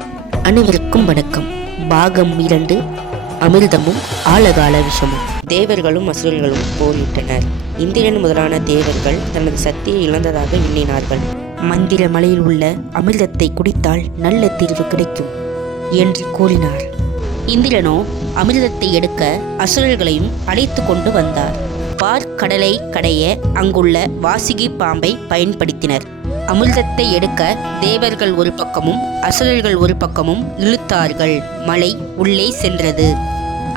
அனைவருக்கும் வணக்கம். பாகம் 2. அமிர்தமும் ஆழகால விஷமும். தேவர்களும் அசுரர்களும் போரிட்டனர். இந்திரன் முதலான தேவர்கள் தனது சக்தியை இழந்ததாக எண்ணினார்கள். மந்திர மலையில் உள்ள அமிர்தத்தை குடித்தால் நல்ல தீர்வு கிடைக்கும் என்று கூறினார். இந்திரனோ அமிர்தத்தை எடுக்க அசுரர்களையும் அழைத்து கொண்டு வந்தார். பார்க்கடலை கடைய அங்குள்ள வாசுகி பாம்பை பயன்படுத்தினர். அமிர்தத்தை எடுக்க தேவர்கள் ஒரு பக்கமும் அசுரர்கள் ஒரு பக்கமும் இழுத்தார்கள். மலை உள்ளே சென்றது.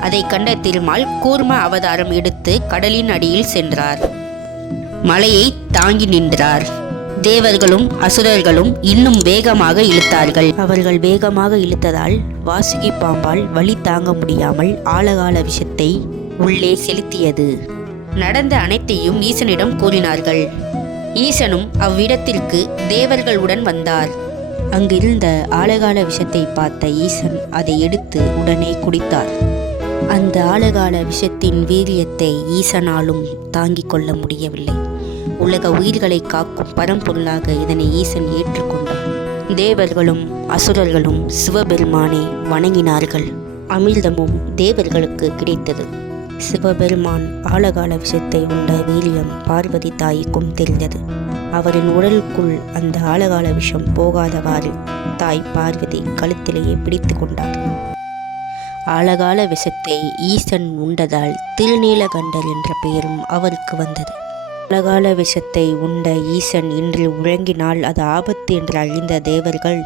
அதை கண்ட திருமால் கூர்ம அவதாரம் எடுத்து கடலின் அடியில் சென்றார். மலையை தாங்கி நின்றார். தேவர்களும் அசுரர்களும் இன்னும் வேகமாக இழுத்தார்கள். அவர்கள் வேகமாக இழுத்ததால் வாசுகி பாம்பால் வலி தாங்க முடியாமல் ஆழகால விஷத்தை உள்ளே செலுத்தியது. நடந்த அனைத்தையும் ஈசனிடம் கூறினார்கள். ஈசனும் அவ்விடத்திற்கு தேவர்களுடன் வந்தார். அங்கிருந்த ஆழகால விஷத்தை பார்த்த ஈசன் அதை எடுத்து உடனே குடித்தார். அந்த ஆழகால விஷத்தின் வீரியத்தை ஈசனாலும் தாங்கிக் கொள்ள முடியவில்லை. உலக உயிர்களை காக்கும் பரம்பொருளாக இதனை ஈசன் ஏற்றுக்கொண்டார். தேவர்களும் அசுரர்களும் சிவபெருமானை வணங்கினார்கள். அமிர்தமும் தேவர்களுக்கு கிடைத்தது. சிவபெருமான் ஆழகால விஷத்தை உண்ட வீரியம் பார்வதி தாய்க்கும் தெரிந்தது. அவரின் உடலுக்குள் அந்த ஆழகால விஷம் போகாதவாறு தாய் பார்வதி கழுத்திலேயே பிடித்து கொண்டார். ஆழகால விஷத்தை ஈசன் உண்டதால் திருநீலகண்டர் என்ற பெயரும் அவருக்கு வந்தது. ஆழகால விஷத்தை உண்ட ஈசன் இன்று உறங்கினால் அது ஆபத்து என்று அறிந்த தேவர்கள்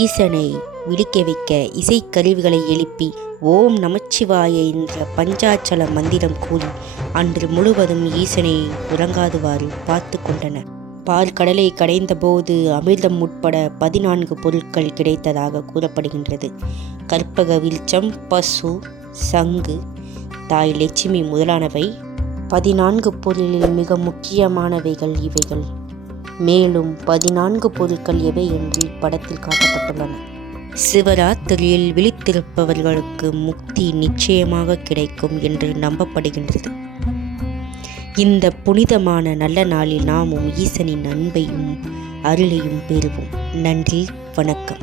ஈசனை விழிக்க வைக்க இசைக்கருவிகளை எழுப்பி ஓம் நமச்சிவாய என்ற பஞ்சாட்சர மந்திரம் கூறி அன்று முழுவதும் ஈசனை உறங்காதுவாறு பார்த்து கொண்டனர். பார்க்கடலை கடைந்த போது அமிர்தம் உட்பட 14 பொருட்கள் கிடைத்ததாக கூறப்படுகின்றது. கற்பக விருட்சம், பசு, சங்கு, தாய் லட்சுமி முதலானவை 14 பொருளில் மிக முக்கியமானவைகள் இவைகள். மேலும் 14 பொருட்கள் எவை என்று படத்தில் காட்டப்பட்டுள்ளன. சிவராத்திரியில் விழித்திருப்பவர்களுக்கு முக்தி நிச்சயமாக கிடைக்கும் என்று நம்பப்படுகின்றது. இந்த புனிதமான நல்ல நாளில் நாமும் ஈசனின் அன்பையும் அருளையும் பெறுவோம். நன்றி, வணக்கம்.